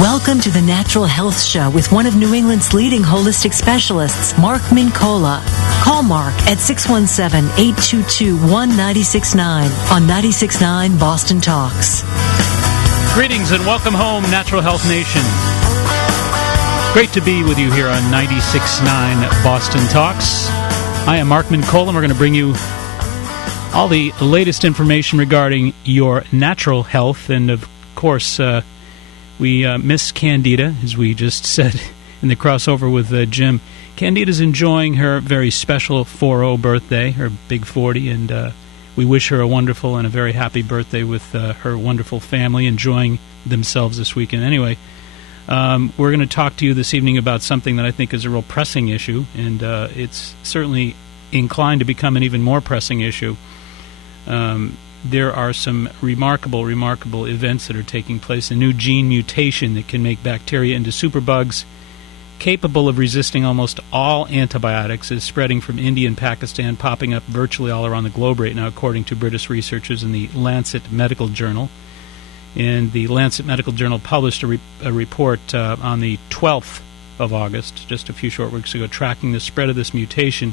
Welcome to the Natural Health Show with one of New England's leading holistic specialists, Mark Mincola. Call Mark at 617-822-1969 on 96.9 Boston Talks. Greetings and welcome home, Natural Health Nation. Great to be with you here on 96.9 Boston Talks. I am Mark Mincola, and we're going to bring you all the latest information regarding your natural health. And, of course, we miss Candida, as we just said in the crossover with Jim. Candida's enjoying her very special 40 birthday, her big 40, and we wish her a wonderful and a very happy birthday with her wonderful family, enjoying themselves this weekend. Anyway, we're going to talk to you this evening about something that I think is a real pressing issue, and it's certainly inclined to become an even more pressing issue. There are some remarkable events that are taking place. A new gene mutation that can make bacteria into superbugs capable of resisting almost all antibiotics is spreading from India and Pakistan, popping up virtually all around the globe right now, according to British researchers in the Lancet Medical Journal. And the Lancet Medical Journal published a report on the 12th of August, just a few short weeks ago, tracking the spread of this mutation.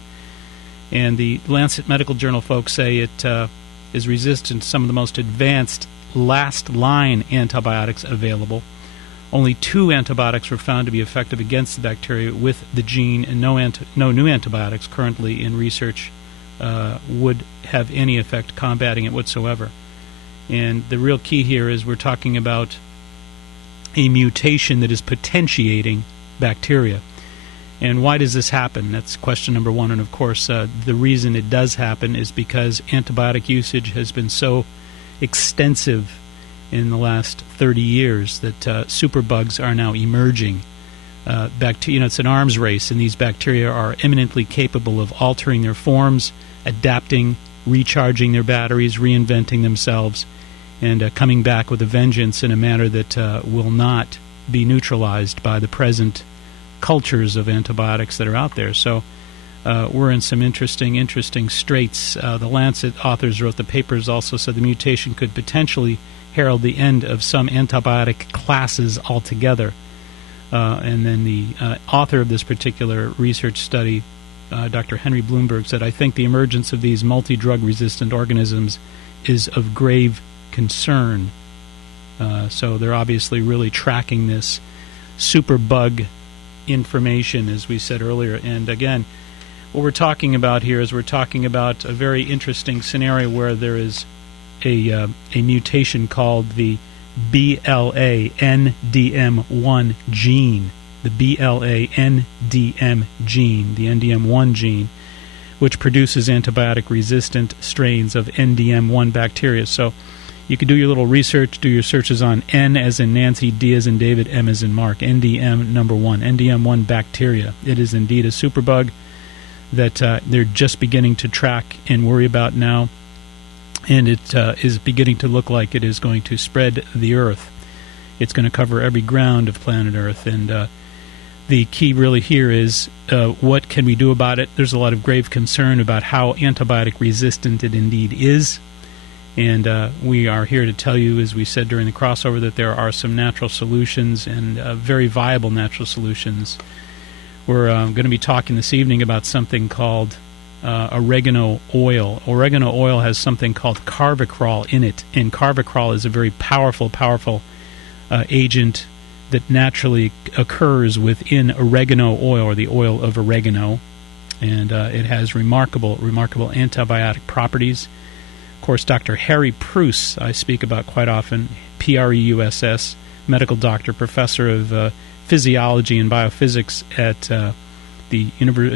And the Lancet Medical Journal folks say it is resistant to some of the most advanced last-line antibiotics available. Only 2 antibiotics were found to be effective against the bacteria with the gene, and no new antibiotics currently in research would have any effect combating it whatsoever. And the real key here is we're talking about a mutation that is potentiating bacteria. And why does this happen? That's question number one. And, of course, the reason it does happen is because antibiotic usage has been so extensive in the last 30 years that superbugs are now emerging. It's an arms race, and these bacteria are eminently capable of altering their forms, adapting, recharging their batteries, reinventing themselves, and coming back with a vengeance in a manner that will not be neutralized by the present cultures of antibiotics that are out there. So we're in some interesting straits. The Lancet authors wrote the papers also said the mutation could potentially herald the end of some antibiotic classes altogether. And then the author of this particular research study, Dr. Henry Bloomberg, said, "I think the emergence of these multi-drug resistant organisms is of grave concern." So they're obviously really tracking this superbug information, as we said earlier. And again, what we're talking about here is we're talking about a very interesting scenario where there is a mutation called the BLA-NDM1 gene, the BLA-NDM gene, the NDM1 gene, which produces antibiotic-resistant strains of NDM1 bacteria. So you can do your little research, do your searches on N as in Nancy, D as in David, M as in Mark, NDM number 1, NDM1 bacteria. It is indeed a superbug that they're just beginning to track and worry about now, and it is beginning to look like it is going to spread the Earth. It's going to cover every ground of planet Earth, and the key really here is what can we do about it? There's a lot of grave concern about how antibiotic-resistant it indeed is. And we are here to tell you, as we said during the crossover, that there are some natural solutions and very viable natural solutions. We're going to be talking this evening about something called oregano oil. Oregano oil has something called carvacrol in it, and carvacrol is a very powerful agent that naturally occurs within oregano oil, or the oil of oregano, and it has remarkable antibiotic properties. Of course, Dr. Harry Preuss, I speak about quite often, Preuss, medical doctor, professor of physiology and biophysics at the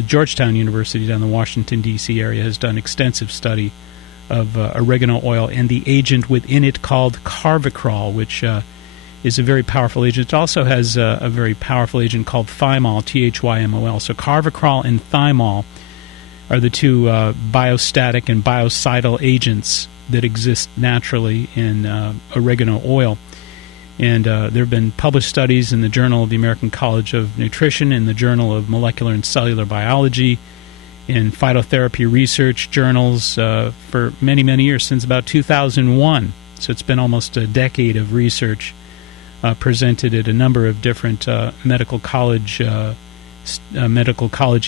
Georgetown University down in the Washington, D.C. area, has done extensive study of oregano oil and the agent within it called carvacrol, which is a very powerful agent. It also has a very powerful agent called thymol, Thymol. So carvacrol and thymol are the two biostatic and biocidal agents that exist naturally in oregano oil. And there have been published studies in the Journal of the American College of Nutrition, in the Journal of Molecular and Cellular Biology, in phytotherapy research journals for many, many years, since about 2001. So it's been almost a decade of research presented at a number of different medical college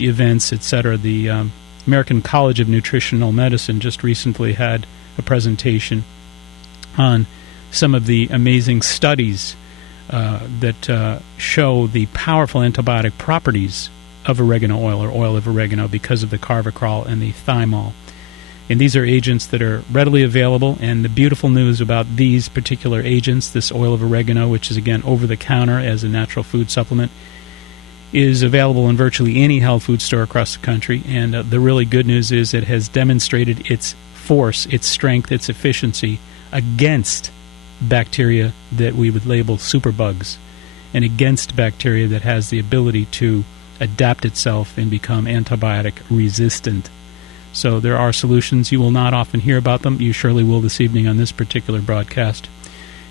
events, etc. The American College of Nutritional Medicine just recently had a presentation on some of the amazing studies that show the powerful antibiotic properties of oregano oil or oil of oregano because of the carvacrol and the thymol. And these are agents that are readily available, and the beautiful news about these particular agents, this oil of oregano, which is again over-the-counter as a natural food supplement, is available in virtually any health food store across the country. And the really good news is it has demonstrated its force, its strength, its efficiency against bacteria that we would label superbugs, and against bacteria that has the ability to adapt itself and become antibiotic resistant. So there are solutions. You will not often hear about them. You surely will this evening on this particular broadcast.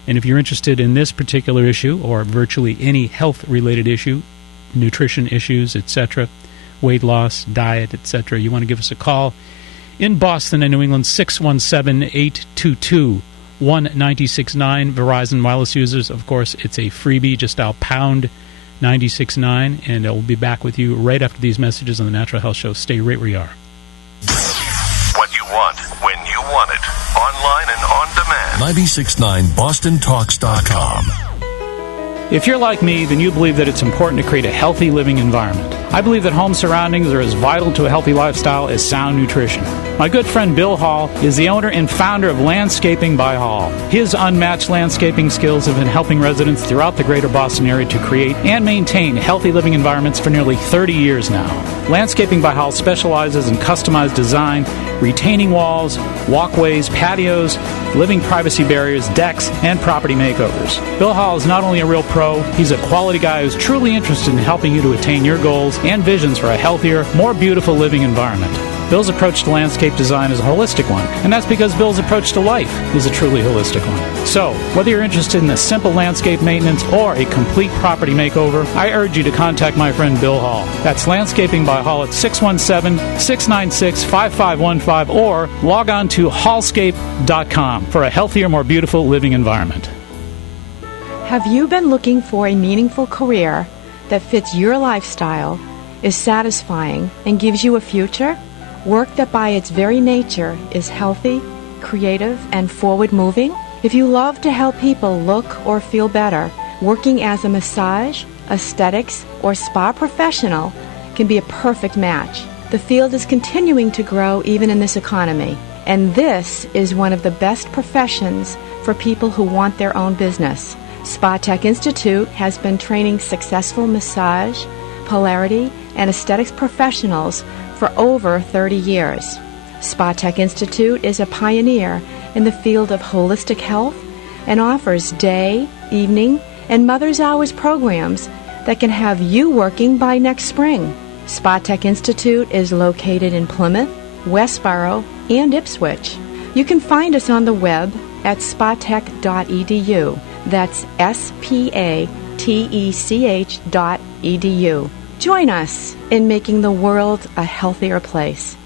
And if you're interested in this particular issue or virtually any health-related issue, nutrition issues, etc., weight loss, diet, etc., you want to give us a call in Boston and New England, 617-822-1969. Verizon wireless users, of course, it's a freebie. Just dial pound 969, and we'll be back with you right after these messages on the Natural Health Show. Stay right where you are. What you want, when you want it. Online and on demand. 969BostonTalks.com. If you're like me, then you believe that it's important to create a healthy living environment. I believe that home surroundings are as vital to a healthy lifestyle as sound nutrition. My good friend Bill Hall is the owner and founder of Landscaping by Hall. His unmatched landscaping skills have been helping residents throughout the greater Boston area to create and maintain healthy living environments for nearly 30 years now. Landscaping by Hall specializes in customized design, retaining walls, walkways, patios, living privacy barriers, decks, and property makeovers. Bill Hall is not only a real pro, he's a quality guy who's truly interested in helping you to attain your goals and visions for a healthier, more beautiful living environment. Bill's approach to landscape design is a holistic one, and that's because Bill's approach to life is a truly holistic one. So, whether you're interested in a simple landscape maintenance or a complete property makeover, I urge you to contact my friend Bill Hall. That's Landscaping by Hall at 617-696-5515 or log on to hallscape.com for a healthier, more beautiful living environment. Have you been looking for a meaningful career that fits your lifestyle, is satisfying, and gives you a future? Work that by its very nature is healthy, creative, and forward-moving? If you love to help people look or feel better, working as a massage, aesthetics, or spa professional can be a perfect match. The field is continuing to grow even in this economy, and this is one of the best professions for people who want their own business. Spa Tech Institute has been training successful massage, polarity, and aesthetics professionals for over 30 years. Spa Tech Institute is a pioneer in the field of holistic health and offers day, evening, and Mother's Hours programs that can have you working by next spring. Spa Tech Institute is located in Plymouth, Westboro, and Ipswich. You can find us on the web at spatech.edu. That's spatech.edu. Join us in making the world a healthier place.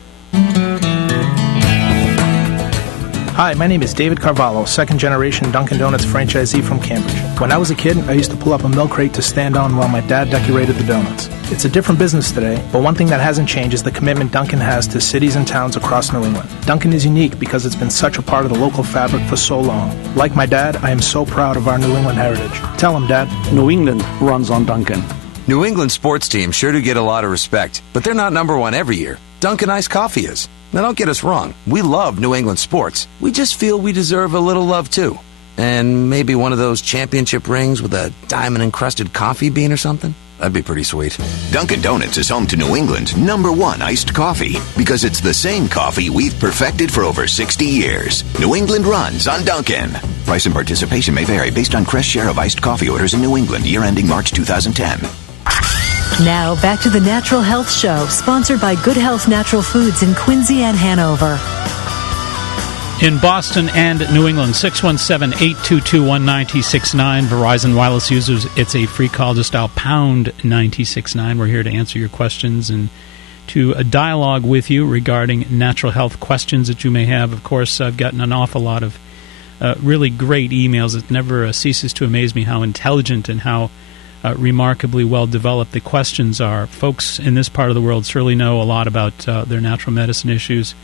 Hi, my name is David Carvalho, second-generation Dunkin' Donuts franchisee from Cambridge. When I was a kid, I used to pull up a milk crate to stand on while my dad decorated the donuts. It's a different business today, but one thing that hasn't changed is the commitment Dunkin' has to cities and towns across New England. Dunkin' is unique because it's been such a part of the local fabric for so long. Like my dad, I am so proud of our New England heritage. Tell him, Dad. New England runs on Dunkin'. New England sports teams sure do get a lot of respect, but they're not number one every year. Dunkin' Iced Coffee is. Now, don't get us wrong. We love New England sports. We just feel we deserve a little love, too. And maybe one of those championship rings with a diamond-encrusted coffee bean or something? That'd be pretty sweet. Dunkin' Donuts is home to New England's #1 iced coffee because it's the same coffee we've perfected for over 60 years. New England runs on Dunkin'. Price and participation may vary based on Crest's share of iced coffee orders in New England, year ending March 2010. Now, back to the Natural Health Show, sponsored by Good Health Natural Foods in Quincy and Hanover. In Boston and New England, 617-822-1969. Verizon wireless users, it's a free call. Just dial pound 969. We're here to answer your questions and to a dialogue with you regarding natural health questions that you may have. Of course, I've gotten an awful lot of really great emails. It never ceases to amaze me how intelligent and how remarkably well developed the questions are. Folks in this part of the world certainly know a lot about their natural medicine issues.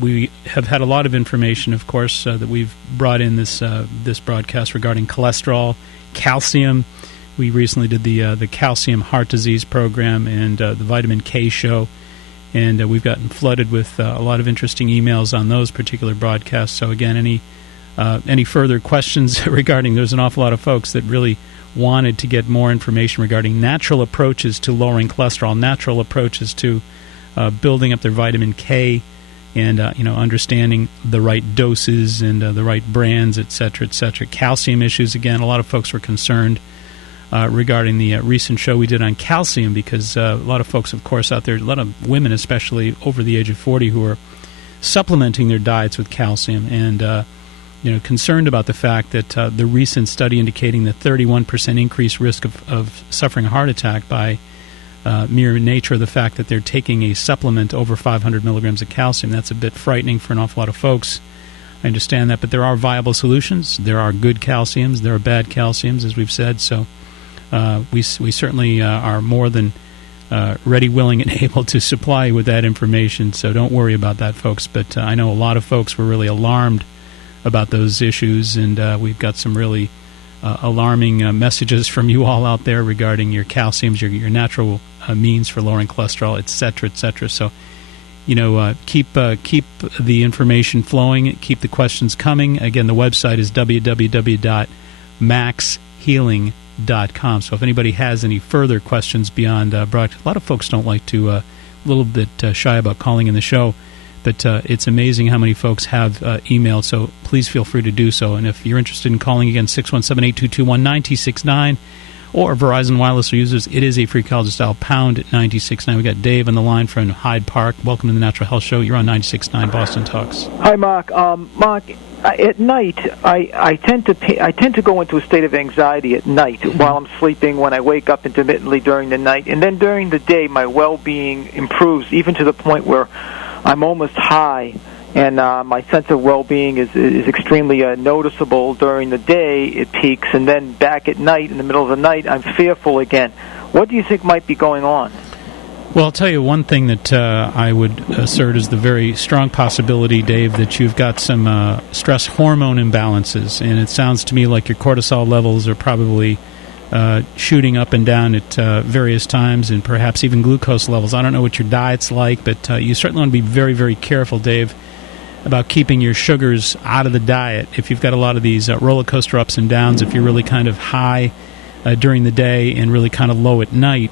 We have had a lot of information, of course, that we've brought in this broadcast regarding cholesterol, calcium. We recently did the calcium heart disease program and the vitamin K show, and we've gotten flooded with a lot of interesting emails on those particular broadcasts. So again, any further questions regarding, there's an awful lot of folks that really wanted to get more information regarding natural approaches to lowering cholesterol, natural approaches to building up their vitamin K, and understanding the right doses and the right brands, et cetera, et cetera. Calcium issues, again, a lot of folks were concerned regarding the recent show we did on calcium, because a lot of folks, of course, out there, a lot of women, especially over the age of 40, who are supplementing their diets with calcium, and concerned about the fact that the recent study indicating the 31% increased risk of suffering a heart attack by mere nature of the fact that they're taking a supplement over 500 milligrams of calcium. That's a bit frightening for an awful lot of folks. I understand that, but there are viable solutions. There are good calciums. There are bad calciums, as we've said. So we certainly are more than ready, willing, and able to supply you with that information. So don't worry about that, folks. But I know a lot of folks were really alarmed about those issues, and we've got some really alarming messages from you all out there regarding your calciums, your natural means for lowering cholesterol, et cetera, et cetera. So, keep the information flowing, keep the questions coming. Again, the website is www.maxhealing.com. So if anybody has any further questions beyond broadcast, a lot of folks don't like to, a little bit shy about calling in the show, but it's amazing how many folks have emailed, so please feel free to do so. And if you're interested in calling, again, 617-822-1969, or Verizon Wireless users, it is a free call. Just dial pound 969. We got Dave on the line from Hyde Park. Welcome to the Natural Health Show. You're on 96.9 Boston Talks. Hi, Mark. Mark, at night, I tend to go into a state of anxiety at night while I'm sleeping, when I wake up intermittently during the night, and then during the day, my well-being improves, even to the point where I'm almost high, and my sense of well-being is extremely noticeable during the day. It peaks, and then back at night, in the middle of the night, I'm fearful again. What do you think might be going on? Well, I'll tell you one thing that I would assert is the very strong possibility, Dave, that you've got some stress hormone imbalances, and it sounds to me like your cortisol levels are probably shooting up and down at various times, and perhaps even glucose levels. I don't know what your diet's like, but you certainly want to be very, very careful, Dave, about keeping your sugars out of the diet. If you've got a lot of these roller coaster ups and downs, if you're really kind of high during the day and really kind of low at night,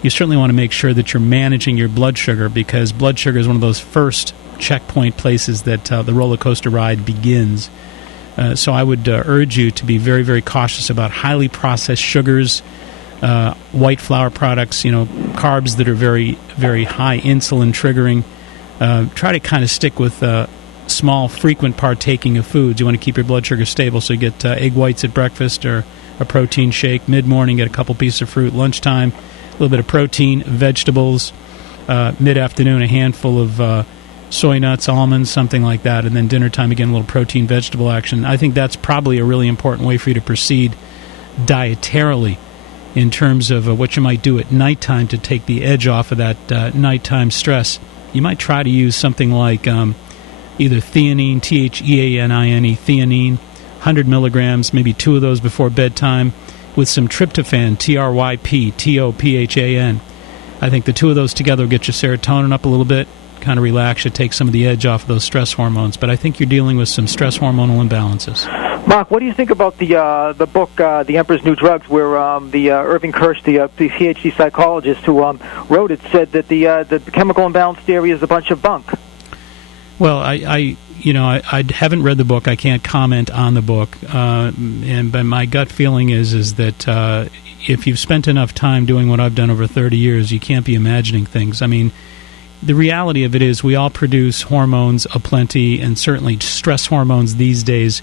you certainly want to make sure that you're managing your blood sugar, because blood sugar is one of those first checkpoint places that the roller coaster ride begins. So I would urge you to be very, very cautious about highly processed sugars, white flour products, carbs that are very, very high insulin triggering. Try to kind of stick with small, frequent partaking of foods. You want to keep your blood sugar stable, so you get egg whites at breakfast or a protein shake. Mid-morning, get a couple pieces of fruit. Lunchtime, a little bit of protein, vegetables. Mid-afternoon, a handful of soy nuts, almonds, something like that. And then dinner time, again, a little protein, vegetable action. I think that's probably a really important way for you to proceed dietarily in terms of what you might do at nighttime to take the edge off of that nighttime stress. You might try to use something like either theanine, Theanine, theanine, 100 milligrams, maybe 2 of those before bedtime, with some tryptophan, Tryp, Tophan. I think the 2 of those together will get your serotonin up a little bit, kind of relax you, take some of the edge off of those stress hormones. But I think you're dealing with some stress hormonal imbalances. Mark, what do you think about the book, The Emperor's New Drugs, where the Irving Kirsch, the PhD psychologist who wrote it, said that the chemical imbalance theory is a bunch of bunk? Well, I haven't read the book. I can't comment on the book. But my gut feeling is that if you've spent enough time doing what I've done over 30 years, you can't be imagining things. I mean, the reality of it is we all produce hormones aplenty, and certainly stress hormones these days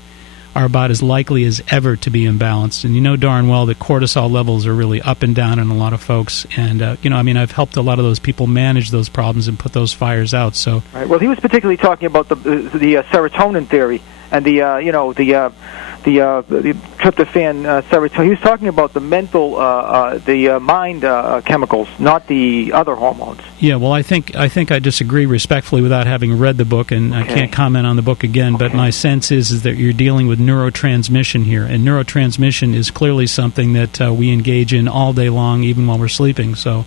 are about as likely as ever to be imbalanced. And you know darn well that cortisol levels are really up and down in a lot of folks. And, I've helped a lot of those people manage those problems and put those fires out. So, right. Well, he was particularly talking about the serotonin theory and the tryptophan, serotonin. He was talking about the mental, the mind chemicals, not the other hormones. Yeah, well, I think I disagree respectfully without having read the book, and I can't comment on the book again. But my sense is that you're dealing with neurotransmission here, and neurotransmission is clearly something that we engage in all day long, even while we're sleeping. So.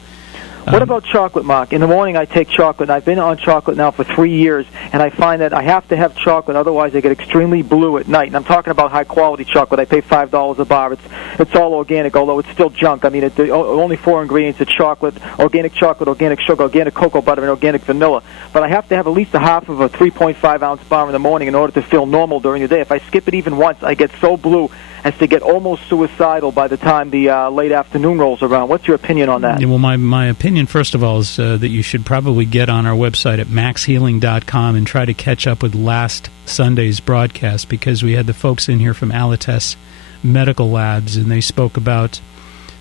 What about chocolate, Mark? In the morning I take chocolate, and I've been on chocolate now for 3 years, and I find that I have to have chocolate, otherwise I get extremely blue at night. And I'm talking about high-quality chocolate. I pay $5 a bar. It's all organic, although it's still junk. I mean, only 4 ingredients: it's chocolate, organic sugar, organic cocoa butter, and organic vanilla. But I have to have at least a half of a 3.5-ounce bar in the morning in order to feel normal during the day. If I skip it even once, I get so blue as to get almost suicidal by the time the late afternoon rolls around. What's your opinion on that? Yeah, well, my opinion, first of all, is that you should probably get on our website at maxhealing.com and try to catch up with last Sunday's broadcast, because we had the folks in here from Alites Medical Labs, and they spoke about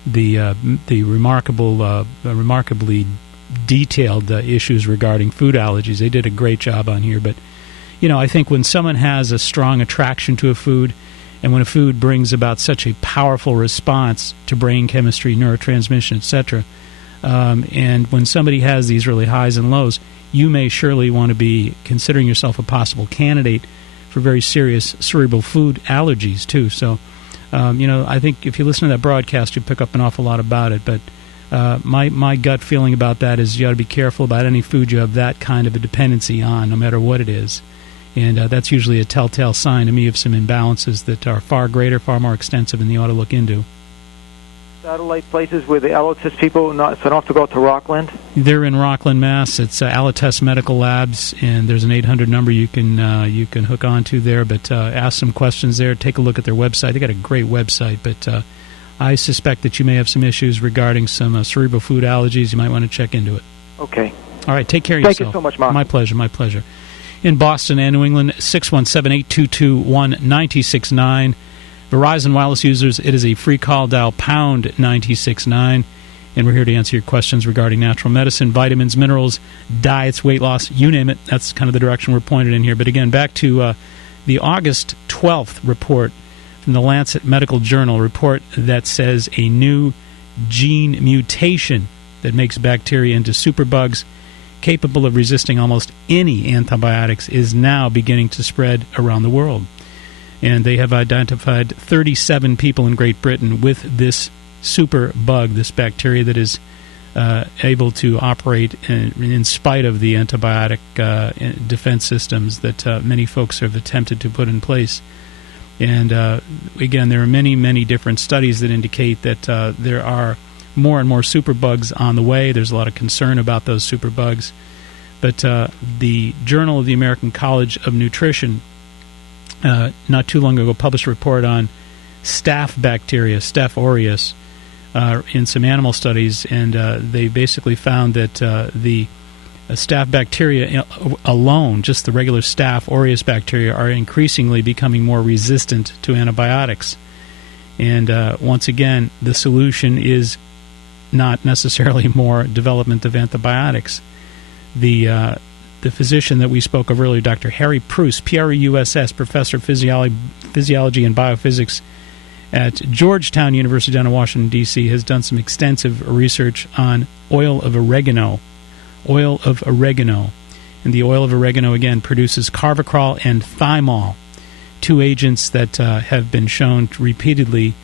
the remarkably detailed issues regarding food allergies. They did a great job on here. But, I think when someone has a strong attraction to a food, and when a food brings about such a powerful response to brain chemistry, neurotransmission, etc., and when somebody has these really highs and lows, you may surely want to be considering yourself a possible candidate for very serious cerebral food allergies, too. So, I think if you listen to that broadcast, you pick up an awful lot about it. But my gut feeling about that is you ought to be careful about any food you have that kind of a dependency on, no matter what it is. And that's usually a telltale sign to me of some imbalances that are far greater, far more extensive, and you ought to look into. Satellite places where the Alites people, so I don't have to go to Rockland? They're in Rockland, Mass. It's Alites Medical Labs, and there's an 800 number you can hook onto there. But ask some questions there. Take a look at their website. They got a great website, but I suspect that you may have some issues regarding some cerebral food allergies. You might want to check into it. Okay. All right. Take care of yourself. Thank you so much, Mark. My pleasure. My pleasure. In Boston and New England, 617-822-1969. Verizon Wireless users, it is a free call. Dial pound 969. And we're here to answer your questions regarding natural medicine, vitamins, minerals, diets, weight loss, you name it. That's kind of the direction we're pointed in here. But again, back to the August 12th report from the Lancet Medical Journal, report that says a new gene mutation that makes bacteria into superbugs capable of resisting almost any antibiotics is now beginning to spread around the world. And they have identified 37 people in Great Britain with this superbug, this bacteria that is able to operate in spite of the antibiotic defense systems that many folks have attempted to put in place. And again, there are many, many different studies that indicate that there are more and more superbugs on the way. There's a lot of concern about those superbugs. But the Journal of the American College of Nutrition not too long ago published a report on staph bacteria, Staph aureus, in some animal studies, and they basically found that the staph bacteria alone, just the regular Staph aureus bacteria, are increasingly becoming more resistant to antibiotics. And once again, the solution is not necessarily more development of antibiotics. The physician that we spoke of earlier, Dr. Harry Preuss, P-R-E-U-S-S, professor of physiology and biophysics at Georgetown University down in Washington, D.C., has done some extensive research on oil of oregano. Oil of oregano. And the oil of oregano, again, produces carvacrol and thymol, two agents that have been shown repeatedly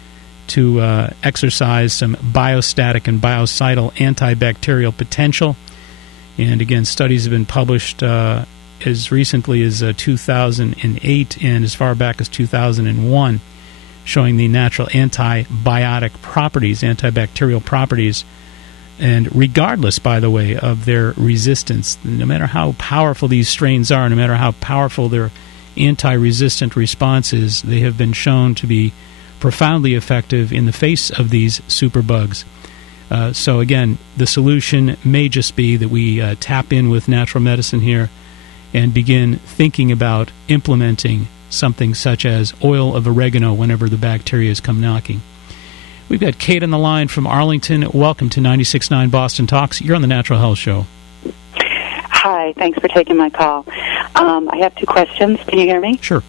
to exercise some biostatic and biocidal antibacterial potential. And again, studies have been published as recently as 2008 and as far back as 2001, showing the natural antibiotic properties, antibacterial properties. And regardless, by the way, of their resistance, no matter how powerful these strains are, no matter how powerful their anti-resistant response is, they have been shown to be profoundly effective in the face of these superbugs. So again, the solution may just be that we tap in with natural medicine here and begin thinking about implementing something such as oil of oregano whenever the bacteria come knocking. We've got Kate on the line from Arlington. Welcome to 96.9 Boston Talks. You're on the Natural Health Show. Hi, thanks for taking my call. I have two questions. Can you hear me? Sure.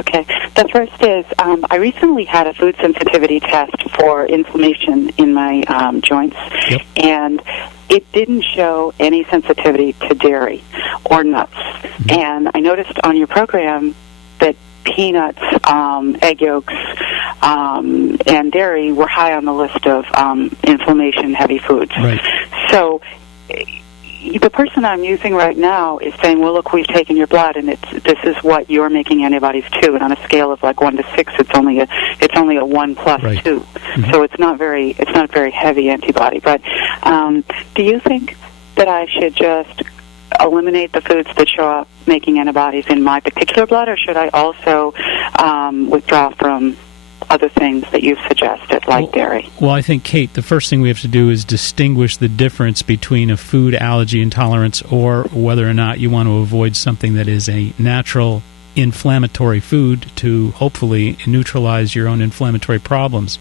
Okay. The first is I recently had a food sensitivity test for inflammation in my joints, Yep. and it didn't show any sensitivity to dairy or nuts. Mm-hmm. And I noticed on your program that peanuts, egg yolks, and dairy were high on the list of inflammation-heavy foods. Right. So the person I'm using right now is saying, well, look, we've taken your blood, and this is what you're making antibodies to. And on a scale of like 1 to 6, it's only a 1 plus Right. 2. Mm-hmm. So it's not very heavy antibody. But do you think that I should just eliminate the foods that show up making antibodies in my particular blood, or should I also withdraw from other things that you've suggested, like dairy? Well, I think, Kate, the first thing we have to do is distinguish the difference between a food allergy intolerance or whether or not you want to avoid something that is a natural inflammatory food to hopefully neutralize your own inflammatory problems.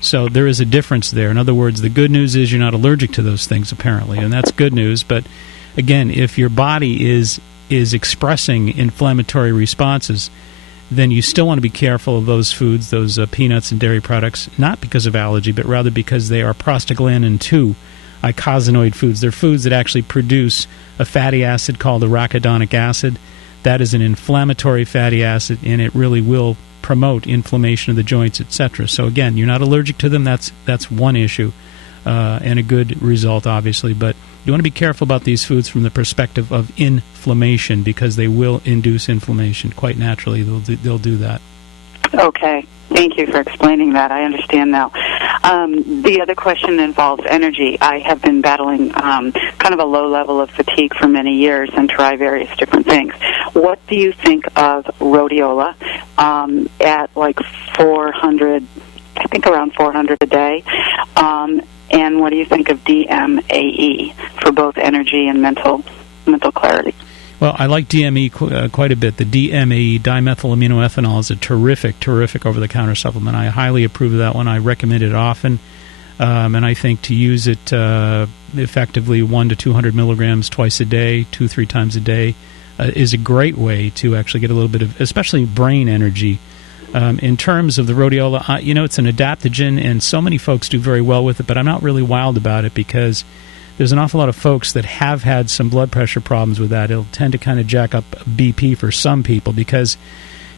So there is a difference there. In other words, the good news is you're not allergic to those things, apparently, and that's good news. But again, if your body is expressing inflammatory responses, then you still want to be careful of those foods, those peanuts and dairy products, not because of allergy, but rather because they are prostaglandin 2 eicosanoid foods. They're foods that actually produce a fatty acid called arachidonic acid. That is an inflammatory fatty acid, and it really will promote inflammation of the joints, etc. So again, you're not allergic to them. That's one issue, and a good result, obviously. But you want to be careful about these foods from the perspective of inflammation, because they will induce inflammation quite naturally. They'll do that. Okay. Thank you for explaining that. I understand now. The other question involves energy. I have been battling kind of a low level of fatigue for many years and try various different things. What do you think of rhodiola at like 400, I think around 400 a day? And what do you think of DMAE for both energy and mental clarity? Well, I like DME quite a bit. The DMAE, dimethylaminoethanol, is a terrific over-the-counter supplement. I highly approve of that one. I recommend it often. And I think to use it effectively 1 to 200 milligrams twice a day, 2-3 times a day, is a great way to actually get a little bit of, especially brain energy. In terms of the rhodiola, it's an adaptogen, and so many folks do very well with it, but I'm not really wild about it because there's an awful lot of folks that have had some blood pressure problems with that. It'll tend to kind of jack up BP for some people, because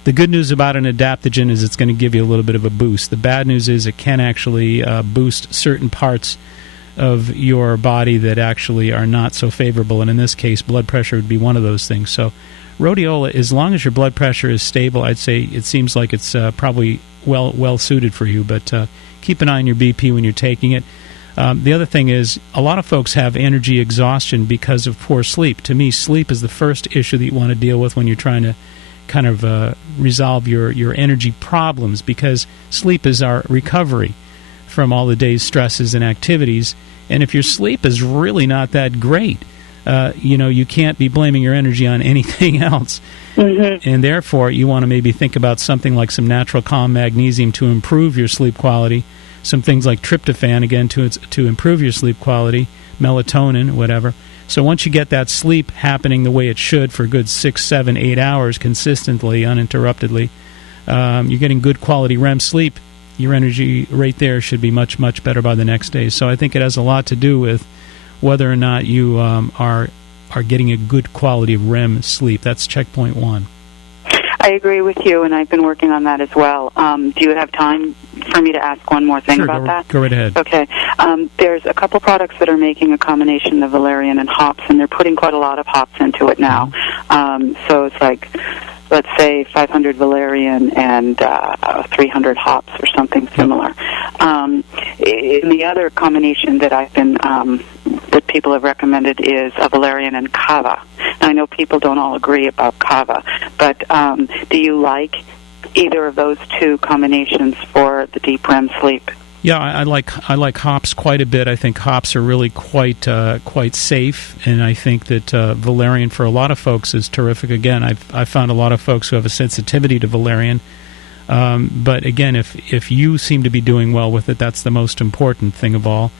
the good news about an adaptogen is it's going to give you a little bit of a boost. The bad news is it can actually boost certain parts of your body that actually are not so favorable, and in this case, blood pressure would be one of those things. So rhodiola, as long as your blood pressure is stable, I'd say it seems like it's probably well suited for you, but keep an eye on your BP when you're taking it. The other thing is, a lot of folks have energy exhaustion because of poor sleep. To me, sleep is the first issue that you want to deal with when you're trying to kind of resolve your energy problems, because sleep is our recovery from all the day's stresses and activities. And if your sleep is really not that great, you can't be blaming your energy on anything else. Mm-hmm. And therefore, you want to maybe think about something like some natural calm magnesium to improve your sleep quality. Some things like tryptophan, again, to improve your sleep quality, melatonin, whatever. So once you get that sleep happening the way it should for a good 6, 7, 8 hours consistently, uninterruptedly, you're getting good quality REM sleep, your energy right there should be much, much better by the next day. So I think it has a lot to do with whether or not you are getting a good quality of REM sleep. That's checkpoint 1. I agree with you, and I've been working on that as well. Do you have time for me to ask one more thing about that? Go right ahead. Okay. There's a couple products that are making a combination of valerian and hops, and they're putting quite a lot of hops into it now. So it's like, let's say, 500 valerian and 300 hops or something similar. In the other combination that I've been that people have recommended is a valerian and kava. Now, I know people don't all agree about kava, but do you like either of those two combinations for the deep REM sleep? Yeah, I like hops quite a bit. I think hops are really quite safe, and I think that valerian for a lot of folks is terrific. Again, I've found a lot of folks who have a sensitivity to valerian. But again, if you seem to be doing well with it, that's the most important thing of all.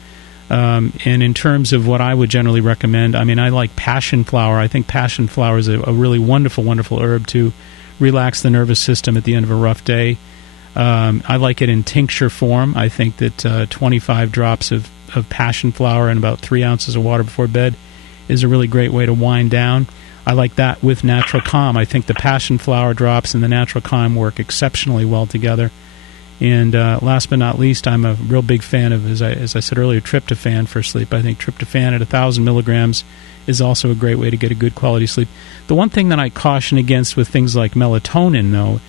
And in terms of what I would generally recommend, I mean, I like passion flower. I think passion flower is a really wonderful, wonderful herb to relax the nervous system at the end of a rough day. I like it in tincture form. I think that 25 drops of passion flower and about 3 ounces of water before bed is a really great way to wind down. I like that with Natural Calm. I think the passion flower drops and the Natural Calm work exceptionally well together. And last but not least, I'm a real big fan of, as I said earlier, tryptophan for sleep. I think tryptophan at 1,000 milligrams is also a great way to get a good quality sleep. The one thing that I caution against with things like melatonin, though,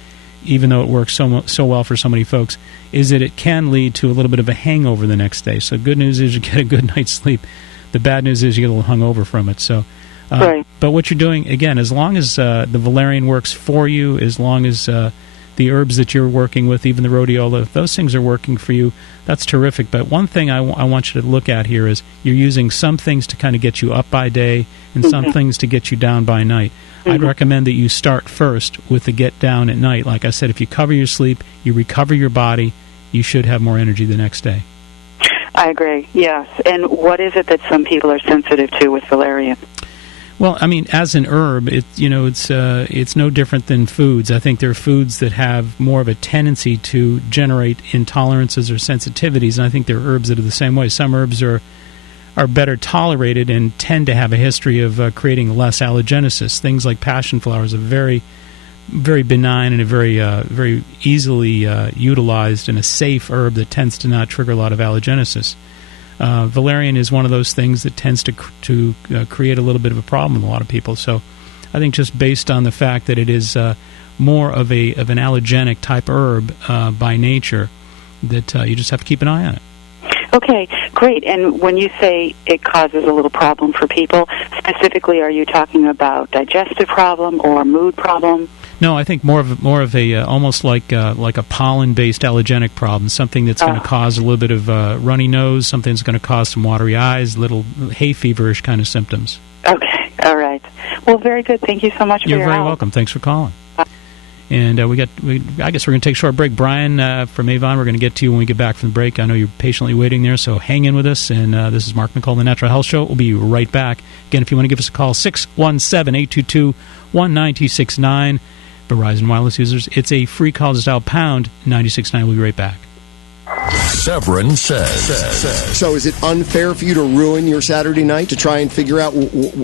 even though it works so well for so many folks, is that it can lead to a little bit of a hangover the next day. So good news is you get a good night's sleep. The bad news is you get a little hungover from it. So, right. But what you're doing, again, as long as the valerian works for you, as long as the herbs that you're working with, even the rhodiola, if those things are working for you, that's terrific. But one thing I want you to look at here is you're using some things to kind of get you up by day and some things to get you down by night. I'd recommend that you start first with the get down at night. Like I said, if you cover your sleep, you recover your body, you should have more energy the next day. I agree, yes. And what is it that some people are sensitive to with valerian? Well, I mean, as an herb, it's no different than foods. I think there are foods that have more of a tendency to generate intolerances or sensitivities, and I think there are herbs that are the same way. Some herbs are better tolerated and tend to have a history of creating less allergenesis. Things like passion flowers are very, very benign and a very easily utilized and a safe herb that tends to not trigger a lot of allergenesis. Valerian is one of those things that tends to create a little bit of a problem with a lot of people. So I think just based on the fact that it is more of an allergenic type herb by nature, that you just have to keep an eye on it. Okay, great. And when you say it causes a little problem for people, specifically are you talking about digestive problem or mood problem? No, I think more of a almost like a pollen-based allergenic problem, something that's going to cause a little bit of runny nose, something that's going to cause some watery eyes, little hay feverish kind of symptoms. Okay, all right. Well, very good. Thank you so much for your help. You're very welcome. Thanks for calling. And I guess we're going to take a short break. Brian from Avon, we're going to get to you when we get back from the break. I know you're patiently waiting there, so hang in with us. And this is Mark McCall, The Natural Health Show. We'll be right back. Again, if you want to give us a call, 617-822-1969. Verizon Wireless users, it's a free call. Just dial pound 96.9. We'll be right back. Severin says. So is it unfair for you to ruin your Saturday night to try and figure out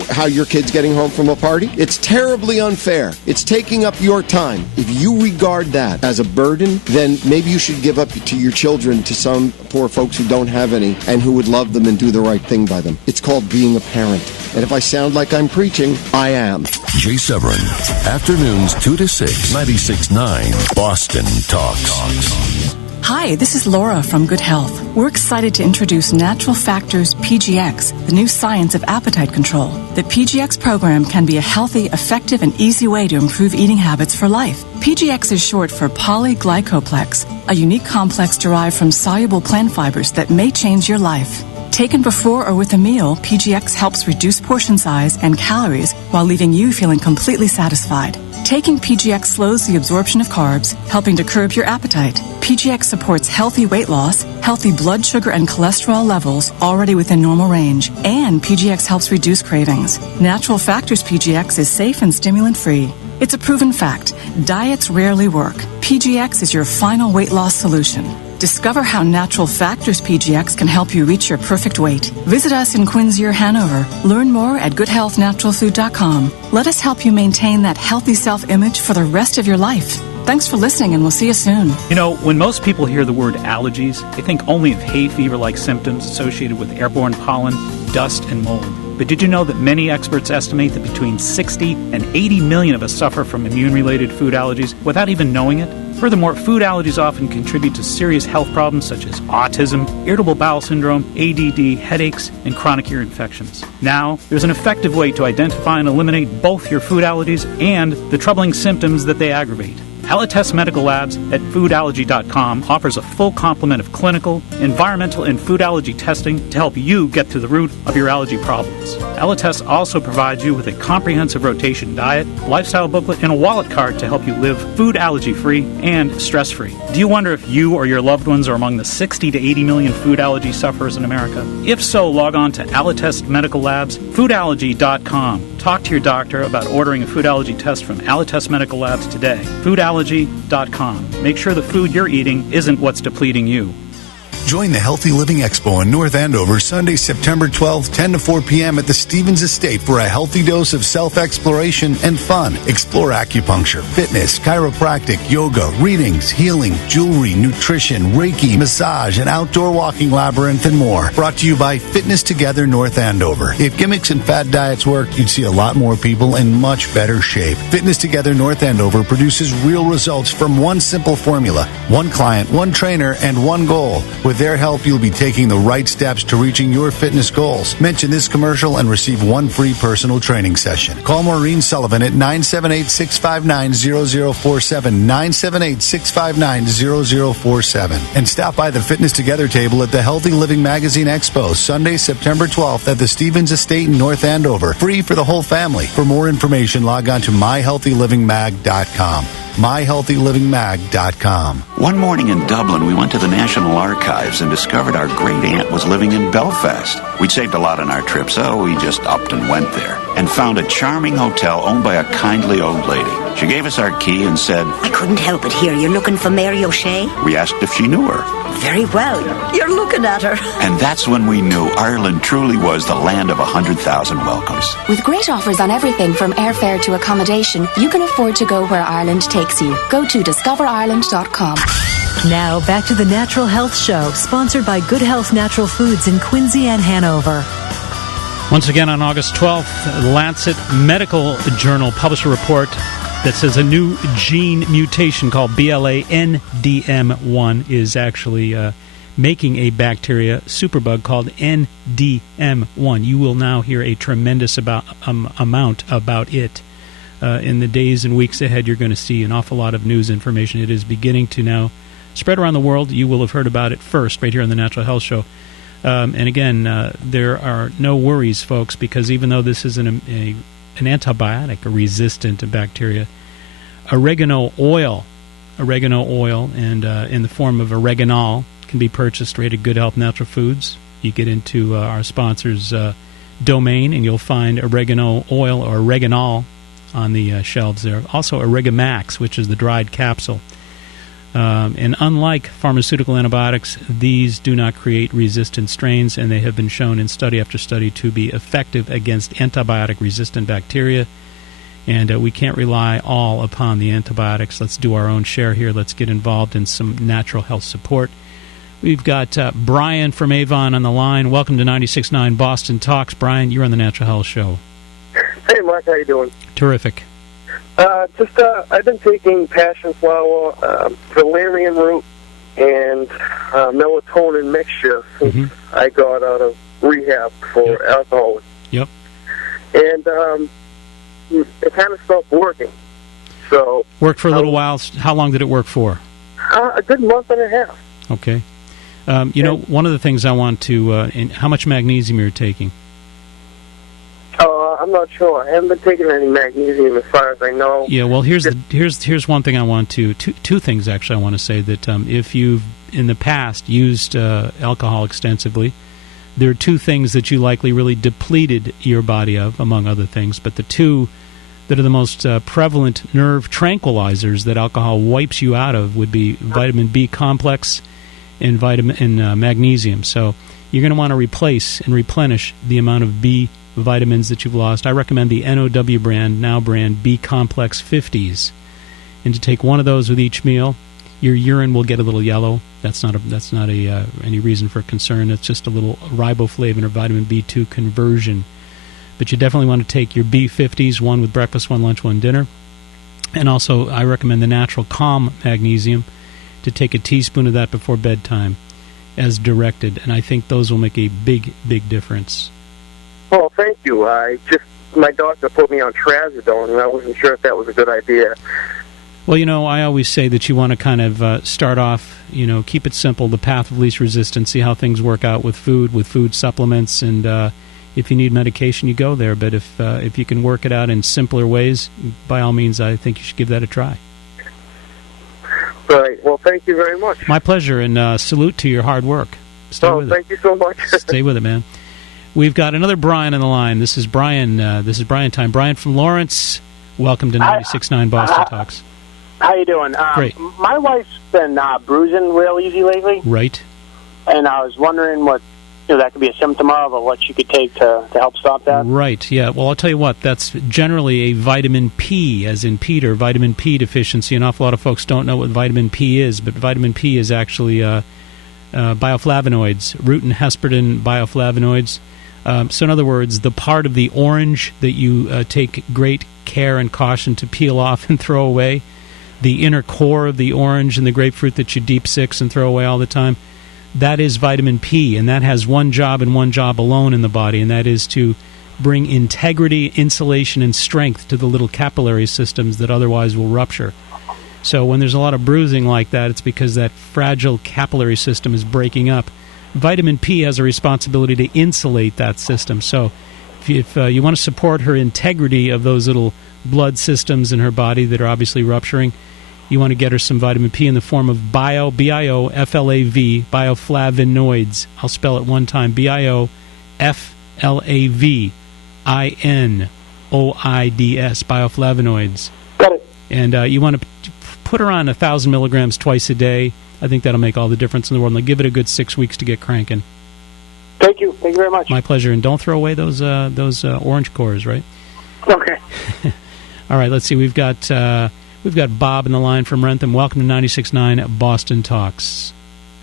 how your kid's getting home from a party? It's terribly unfair. It's taking up your time. If you regard that as a burden, then maybe you should give up to your children to some poor folks who don't have any and who would love them and do the right thing by them. It's called being a parent. And if I sound like I'm preaching, I am. Jay Severin, afternoons 2 to 6, 96.9, Boston Talks. Hi, this is Laura from Good Health. We're excited to introduce Natural Factors PGX, the new science of appetite control. The PGX program can be a healthy, effective, and easy way to improve eating habits for life. PGX is short for polyglycoplex, a unique complex derived from soluble plant fibers that may change your life. Taken before or with a meal, PGX helps reduce portion size and calories while leaving you feeling completely satisfied. Taking PGX slows the absorption of carbs, helping to curb your appetite. PGX supports healthy weight loss, healthy blood sugar and cholesterol levels already within normal range, and PGX helps reduce cravings. Natural Factors PGX is safe and stimulant-free. It's a proven fact. Diets rarely work. PGX is your final weight loss solution. Discover how Natural Factors PGX can help you reach your perfect weight. Visit us in Quincy or Hanover. Learn more at goodhealthnaturalfood.com. Let us help you maintain that healthy self-image for the rest of your life. Thanks for listening, and we'll see you soon. You know, when most people hear the word allergies, they think only of hay fever-like symptoms associated with airborne pollen, dust, and mold. But did you know that many experts estimate that between 60 and 80 million of us suffer from immune-related food allergies without even knowing it? Furthermore, food allergies often contribute to serious health problems such as autism, irritable bowel syndrome, ADD, headaches, and chronic ear infections. Now, there's an effective way to identify and eliminate both your food allergies and the troubling symptoms that they aggravate. Alitas Medical Labs at foodallergy.com offers a full complement of clinical, environmental, and food allergy testing to help you get to the root of your allergy problems. Alitas also provides you with a comprehensive rotation diet, lifestyle booklet, and a wallet card to help you live food allergy-free and stress-free. Do you wonder if you or your loved ones are among the 60 to 80 million food allergy sufferers in America? If so, log on to Alitas Medical Labs, foodallergy.com. Talk to your doctor about ordering a food allergy test from Alitas Medical Labs today. Foodallergy.com. Make sure the food you're eating isn't what's depleting you. Join the Healthy Living Expo in North Andover Sunday, September 12th, 10 to 4 p.m. at the Stevens Estate for a healthy dose of self-exploration and fun. Explore acupuncture, fitness, chiropractic, yoga, readings, healing, jewelry, nutrition, Reiki, massage, an outdoor walking labyrinth, and more. Brought to you by Fitness Together North Andover. If gimmicks and fad diets work, you'd see a lot more people in much better shape. Fitness Together North Andover produces real results from one simple formula, one client, one trainer, and one goal. With their help, you'll be taking the right steps to reaching your fitness goals. Mention this commercial and receive one free personal training session. Call Maureen Sullivan at 978-659-0047, 978-659-0047. And stop by the Fitness Together table at the Healthy Living Magazine Expo, Sunday, September 12th at the Stevens Estate in North Andover. Free for the whole family. For more information, log on to myhealthylivingmag.com. myhealthylivingmag.com. One morning in Dublin, we went to the National Archives and discovered our great aunt was living in Belfast. We'd saved a lot on our trip, so we just upped and went there and found a charming hotel owned by a kindly old lady. She gave us our key and said, I couldn't help it here. You're looking for Mary O'Shea? We asked if she knew her. Very well. You're looking at her. And that's when we knew Ireland truly was the land of 100,000 welcomes. With great offers on everything from airfare to accommodation, you can afford to go where Ireland takes you. Go to discoverireland.com. Now, back to the Natural Health Show, sponsored by Good Health Natural Foods in Quincy and Hanover. Once again, on August 12th, Lancet Medical Journal published a report that says a new gene mutation called BLA-NDM1 is actually making a bacteria superbug called NDM1. You will now hear a tremendous amount about it. In the days and weeks ahead, you're going to see an awful lot of news information. It is beginning to now spread around the world. You will have heard about it first right here on the Natural Health Show. And again, there are no worries, folks, because even though this is an antibiotic-resistant bacteria, oregano oil, and in the form of oreganol, can be purchased right at Good Health Natural Foods. You get into our sponsor's domain, and you'll find oregano oil or oreganol on the shelves there. Also, Oregamax, which is the dried capsule. And unlike pharmaceutical antibiotics, these do not create resistant strains, and they have been shown in study after study to be effective against antibiotic-resistant bacteria. And we can't rely all upon the antibiotics. Let's do our own share here. Let's get involved in some natural health support. We've got Brian from Avon on the line. Welcome to 96.9 Boston Talks. Brian, you're on the Natural Health Show. Hey, Mark, how you doing? Terrific. I've been taking passion flower, valerian root, and melatonin mixture since I got out of rehab for alcoholism. Yep. And it kind of stopped working. So worked for a little while. How long did it work for? A good month and a half. Okay. One of the things I want to... how much magnesium you're taking? I'm not sure. I haven't been taking any magnesium as far as I know. Yeah, well, here's one thing I want to... Two things, actually, I want to say. That if you've, in the past, used alcohol extensively, there are two things that you likely really depleted your body of, among other things. But the two that are the most prevalent nerve tranquilizers that alcohol wipes you out of would be vitamin B complex and magnesium. So you're going to want to replace and replenish the amount of B vitamins that you've lost. I recommend the NOW brand, now brand B Complex 50s. And to take one of those with each meal, your urine will get a little yellow. That's not any reason for concern. It's just a little riboflavin or vitamin B2 conversion. But you definitely want to take your B50s, one with breakfast, one lunch, one dinner. And also, I recommend the Natural Calm Magnesium, to take a teaspoon of that before bedtime as directed. And I think those will make a big, big difference. Oh, thank you. My doctor put me on trazodone, and I wasn't sure if that was a good idea. Well, I always say that you want to kind of start off, keep it simple, the path of least resistance, see how things work out with food supplements, and if you need medication, you go there. But if you can work it out in simpler ways, by all means, I think you should give that a try. Right. Well, thank you very much. My pleasure, and salute to your hard work. Stay with it. Thank you so much. Stay with it, man. We've got another Brian on the line. This is Brian. This is Brian time. Brian from Lawrence. Welcome to 96.9 Boston Talks. How you doing? Great. My wife's been bruising real easy lately. Right. And I was wondering what that could be a symptom of, or what she could take to help stop that. Right. Yeah. Well, I'll tell you what. That's generally a vitamin P, as in Peter, vitamin P deficiency. An awful lot of folks don't know what vitamin P is, but vitamin P is actually bioflavonoids, root and hesperidin bioflavonoids. So in other words, the part of the orange that you take great care and caution to peel off and throw away, the inner core of the orange and the grapefruit that you deep six and throw away all the time, that is vitamin P, and that has one job and one job alone in the body, and that is to bring integrity, insulation, and strength to the little capillary systems that otherwise will rupture. So when there's a lot of bruising like that, it's because that fragile capillary system is breaking up. Vitamin P has a responsibility to insulate that system. So if you want to support her integrity of those little blood systems in her body that are obviously rupturing, you want to get her some vitamin P in the form of B-I-O-F-L-A-V, bioflavonoids. I'll spell it one time, B-I-O-F-L-A-V-I-N-O-I-D-S, bioflavonoids. Got it. And you want to put her on 1,000 milligrams twice a day. I think that'll make all the difference in the world. And give it a good 6 weeks to get cranking. Thank you. Thank you very much. My pleasure. And don't throw away those orange cores, right? Okay. All right, let's see. We've got Bob in the line from Rentham. Welcome to 96.9 Boston Talks.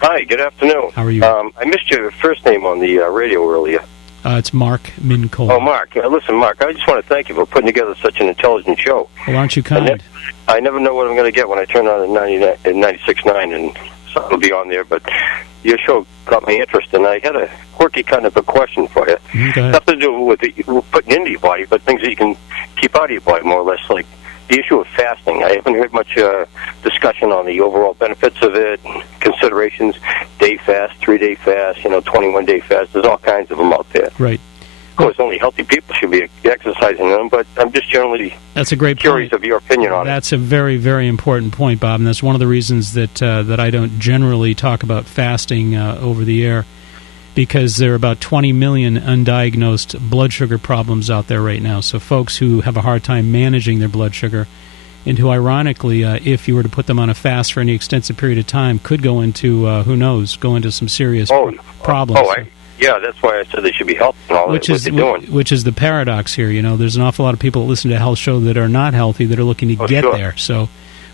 Hi, good afternoon. How are you? I missed your first name on the radio earlier. It's Mark Mincola. Oh, Mark. Listen, Mark, I just want to thank you for putting together such an intelligent show. Well, aren't you kind? I never know what I'm going to get when I turn on at 96.9, and something will be on there, but your show got my interest, and I had a quirky kind of a question for you. Nothing to do with putting into your body, but things that you can keep out of your body, more or less, like the issue of fasting. I haven't heard much discussion on the overall benefits of it, considerations, day fast, 3-day fast, 21-day fast. There's all kinds of them out there. Right. Of course, only healthy people should be exercising them, but I'm just generally curious of your opinion on it. That's a very, very important point, Bob, and that's one of the reasons that I don't generally talk about fasting over the air, because there are about 20 million undiagnosed blood sugar problems out there right now. So folks who have a hard time managing their blood sugar, and who, ironically, if you were to put them on a fast for any extensive period of time, could go into, go into some serious problems. Yeah, that's why I said they should be healthy and all that, what they're doing. Which is the paradox here. There's an awful lot of people that listen to a health show that are not healthy, that are looking to get there. So,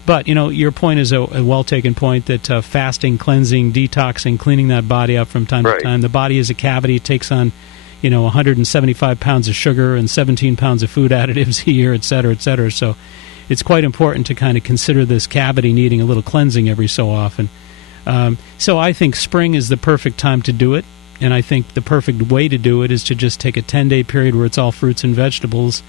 but, your point is a well-taken point, that fasting, cleansing, detoxing, cleaning that body up from time to time. The body is a cavity. It takes on, 175 pounds of sugar and 17 pounds of food additives a year, et cetera, et cetera. So it's quite important to kind of consider this cavity needing a little cleansing every so often. So I think spring is the perfect time to do it. And I think the perfect way to do it is to just take a 10-day period where it's all fruits and vegetables.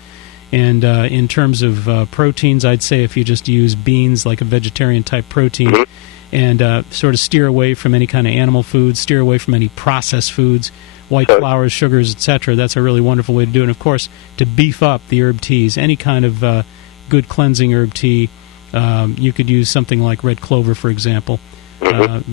And in terms of proteins, I'd say if you just use beans, like a vegetarian-type protein, and sort of steer away from any kind of animal foods, steer away from any processed foods, white flours, sugars, etc., that's a really wonderful way to do it. And, of course, to beef up the herb teas, any kind of good cleansing herb tea, you could use something like red clover, for example.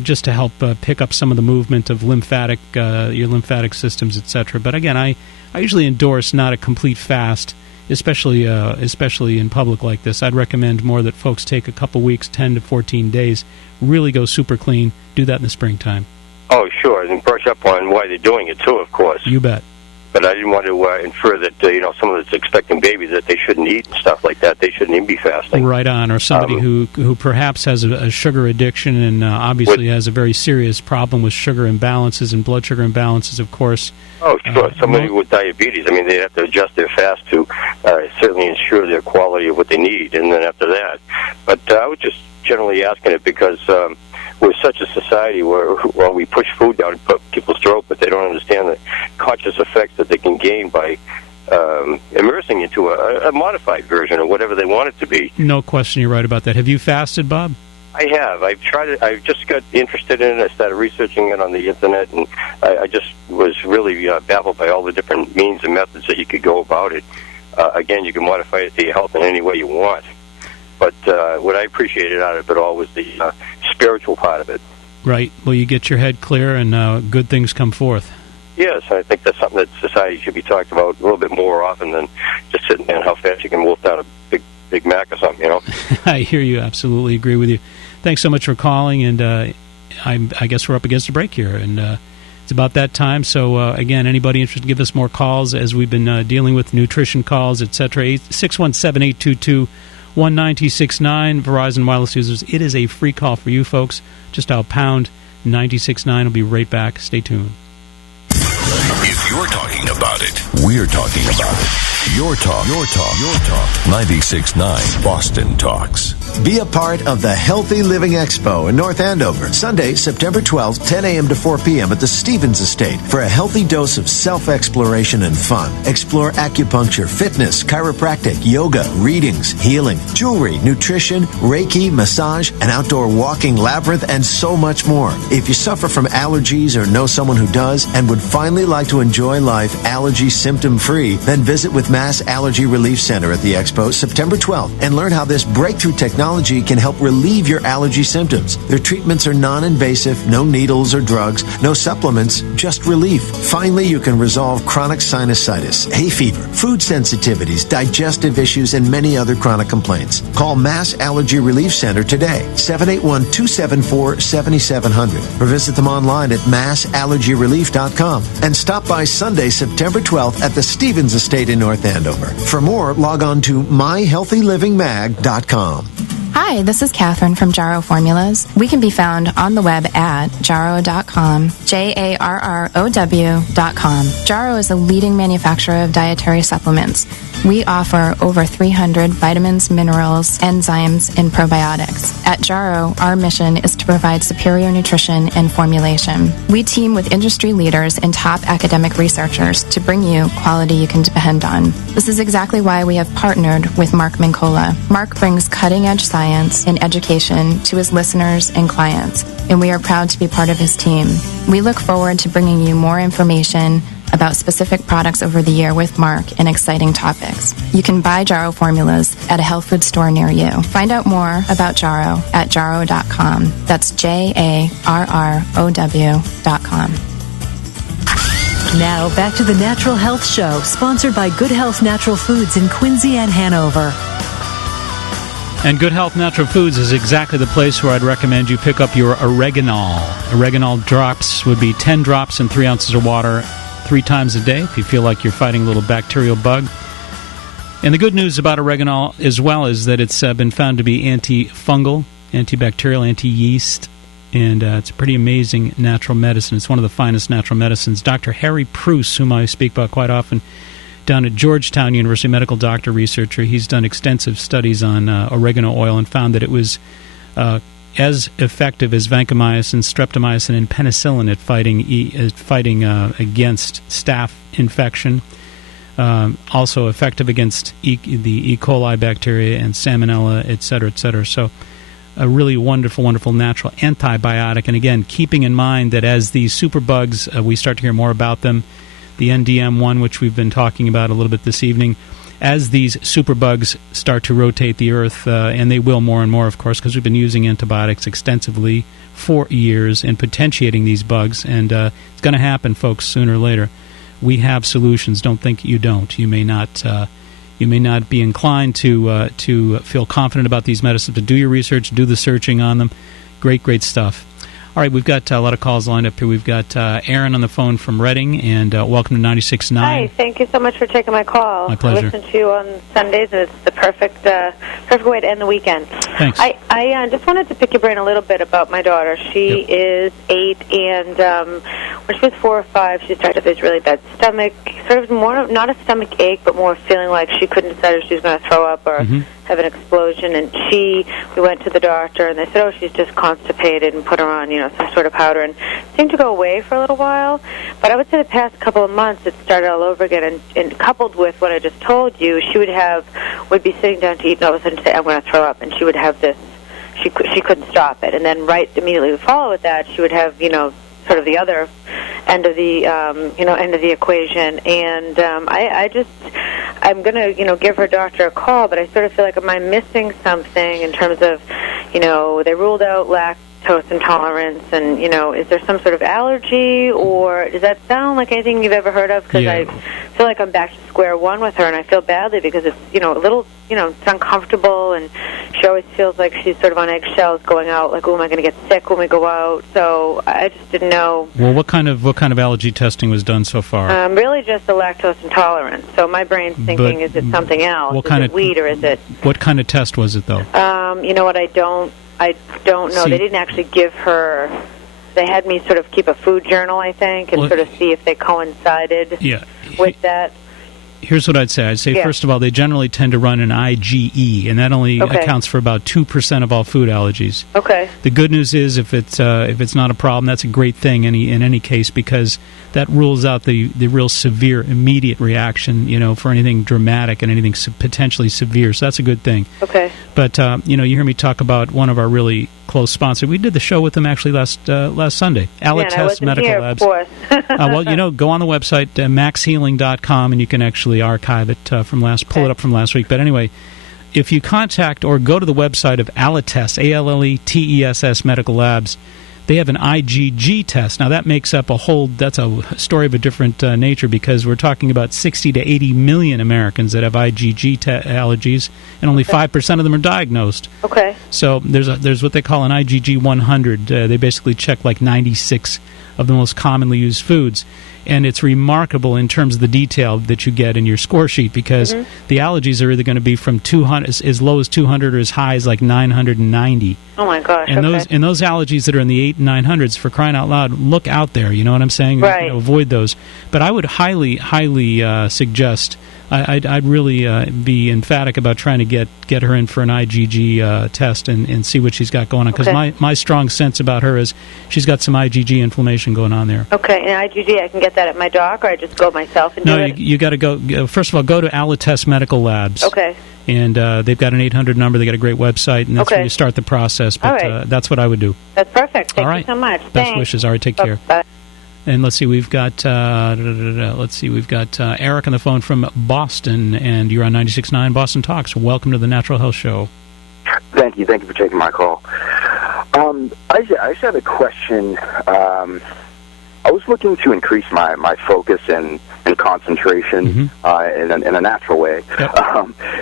Just to help pick up some of the movement of your lymphatic systems, etc. But again, I usually endorse not a complete fast, especially in public like this. I'd recommend more that folks take a couple weeks, 10 to 14 days, really go super clean. Do that in the springtime. Oh, sure, and brush up on why they're doing it too, of course. You bet. But I didn't want to infer that, someone that's expecting babies, that they shouldn't eat and stuff like that. They shouldn't even be fasting. Right on. Or somebody who perhaps has a sugar addiction and obviously has a very serious problem with sugar imbalances and blood sugar imbalances, of course. Oh, sure. Somebody with diabetes, they have to adjust their fast to certainly ensure their quality of what they need, and then after that. But I was just generally asking it because we're such a society where we push food down people's throat, but they don't understand the conscious effects that they can gain by immersing into a modified version or whatever they want it to be. No question, you're right about that. Have you fasted, Bob? I have. I've tried it. I've just got interested in it. I started researching it on the internet, and I just was really baffled by all the different means and methods that you could go about it. Again, you can modify it to your health in any way you want. But what I appreciated out of it all was the spiritual part of it. Right. Well, you get your head clear, and good things come forth. Yes, I think that's something that society should be talked about a little bit more often than just sitting there and how fast you can wolf down a Big Mac or something, you know? I hear you. Absolutely agree with you. Thanks so much for calling, and I guess we're up against a break here, and it's about that time. So, again, anybody interested, give us more calls as we've been dealing with nutrition calls, etc. 617-822-1969. Verizon Wireless users, it is a free call for you folks. Just dial pound 969. We'll be right back. Stay tuned. If you're talking about it, we're talking about it. Your talk. 96.9 Boston Talks. Be a part of the Healthy Living Expo in North Andover, Sunday, September 12th, 10 a.m. to 4 p.m. at the Stevens Estate for a healthy dose of self-exploration and fun. Explore acupuncture, fitness, chiropractic, yoga, readings, healing, jewelry, nutrition, Reiki, massage, an outdoor walking labyrinth, and so much more. If you suffer from allergies or know someone who does and would finally like to enjoy life allergy symptom-free, then visit with Mass Allergy Relief Center at the Expo September 12th and learn how this breakthrough technology can help relieve your allergy symptoms. Their treatments are non-invasive, no needles or drugs, no supplements, just relief. Finally, you can resolve chronic sinusitis, hay fever, food sensitivities, digestive issues, and many other chronic complaints. Call Mass Allergy Relief Center today, 781-274-7700, or visit them online at massallergyrelief.com and stop by Sunday, September 12th at the Stevens Estate in North Andover. For more, log on to myhealthylivingmag.com. Hi, this is Catherine from Jarrow Formulas. We can be found on the web at jarrow.com, JARROW.com. Jarrow is a leading manufacturer of dietary supplements. We offer over 300 vitamins, minerals, enzymes, and probiotics. At Jarrow, our mission is to provide superior nutrition and formulation. We team with industry leaders and top academic researchers to bring you quality you can depend on. This is exactly why we have partnered with Mark Mincola. Mark brings cutting-edge science and education to his listeners and clients, and we are proud to be part of his team. We look forward to bringing you more information about specific products over the year with Mark and exciting topics. You can buy Jarrow Formulas at a health food store near you. Find out more about Jarrow at jarrow.com. That's JARROW.com. Now, back to the Natural Health Show, sponsored by Good Health Natural Foods in Quincy and Hanover. And Good Health Natural Foods is exactly the place where I'd recommend you pick up your oreganol. Oreganol drops would be 10 drops in 3 ounces of water 3 times a day if you feel like you're fighting a little bacterial bug. And the good news about oreganol as well is that it's been found to be antifungal, antibacterial, anti-yeast, and it's a pretty amazing natural medicine. It's one of the finest natural medicines. Dr. Harry Pruce, whom I speak about quite often, down at Georgetown University, medical doctor, researcher, he's done extensive studies on oregano oil and found that it was as effective as vancomycin, streptomycin, and penicillin at fighting against staph infection. Also effective against the E. coli bacteria and salmonella, et cetera, et cetera. So a really wonderful, wonderful natural antibiotic. And again, keeping in mind that as these superbugs, we start to hear more about them, the NDM one, which we've been talking about a little bit this evening, as these superbugs start to rotate the earth, and they will more and more, of course, because we've been using antibiotics extensively for years and potentiating these bugs, and it's going to happen, folks, sooner or later. We have solutions. Don't think you don't. You may not be inclined to feel confident about these medicines, but do your research, do the searching on them. Great, great stuff. All right, we've got a lot of calls lined up here. We've got Aaron on the phone from Reading, and welcome to 96.9. Hi, thank you so much for taking my call. My pleasure. I listen to you on Sundays, and it's the perfect way to end the weekend. Thanks. I just wanted to pick your brain a little bit about my daughter. She is 8, and when she was 4 or 5, she started to have this really bad stomach, sort of more, not a stomach ache, but more feeling like she couldn't decide if she was going to throw up or have an explosion, and we went to the doctor, and they said, oh, she's just constipated, and put her on, some sort of powder, and it seemed to go away for a little while. But I would say the past couple of months, it started all over again, and coupled with what I just told you, she would be sitting down to eat, and all of a sudden say, I'm going to throw up, and she would have this, she couldn't stop it. And then right immediately to follow with that, she would have, sort of the other end of the end of the equation, and I'm going to give her doctor a call, but I sort of feel like, am I missing something in terms of, they ruled out lactose intolerance, and is there some sort of allergy, or does that sound like anything you've ever heard of? Because I feel like I'm back to square one with her, and I feel badly because it's a little it's uncomfortable, and she always feels like she's sort of on eggshells going out, like, oh, am I going to get sick when we go out? So I just didn't know. Well, what kind of allergy testing was done so far? Really just the lactose intolerance. So my brain's thinking, is it something else? Is it wheat, or is it? What kind of test was it, though? You know what? I don't know. See, they didn't actually give her. They had me sort of keep a food journal, I think, and sort of see if they coincided with that. Here's what I'd say. First of all, they generally tend to run an IgE, and that only accounts for about 2% of all food allergies. Okay. The good news is, if it's not a problem, that's a great thing in any case, because that rules out the real severe immediate reaction, for anything dramatic and anything potentially severe. So that's a good thing. Okay. But you hear me talk about one of our really close sponsors. We did the show with them actually last Sunday. Alites Medical Labs. Of course. Well, go on the website maxhealing.com, and you can actually archive it pull it up from last week. But anyway, if you contact or go to the website of Alites, ALLETESS Medical Labs, they have an IgG test. Now, that makes up that's a story of a different nature, because we're talking about 60 to 80 million Americans that have IgG allergies, and only 5% of them are diagnosed. Okay. So there's what they call an IgG 100. They basically check like 96 of the most commonly used foods. And it's remarkable in terms of the detail that you get in your score sheet, because the allergies are either going to be from 200, as low as 200, or as high as like 990. Oh my gosh! And those allergies that are in the 8 and 900s, for crying out loud, look out there. You know what I'm saying? Right. Avoid those. But I would highly suggest. I'd really be emphatic about trying to get her in for an IgG test and see what she's got going on, because my strong sense about her is she's got some IgG inflammation going on there. Okay, and IgG, I can get that at my doc, or I just go myself and do it? No, you got to go. First of all, go to Alites Medical Labs. Okay. And they've got an 800 number. They got a great website, and that's where you start the process. But that's what I would do. That's perfect. Thank you so much. Best wishes. All right, take care. Bye. And let's see, we've got Eric on the phone from Boston, and you're on 96.9 Boston Talks. Welcome to the Natural Health Show. Thank you for taking my call. I just had a question. I was looking to increase my focus and concentration in a natural way. Yep.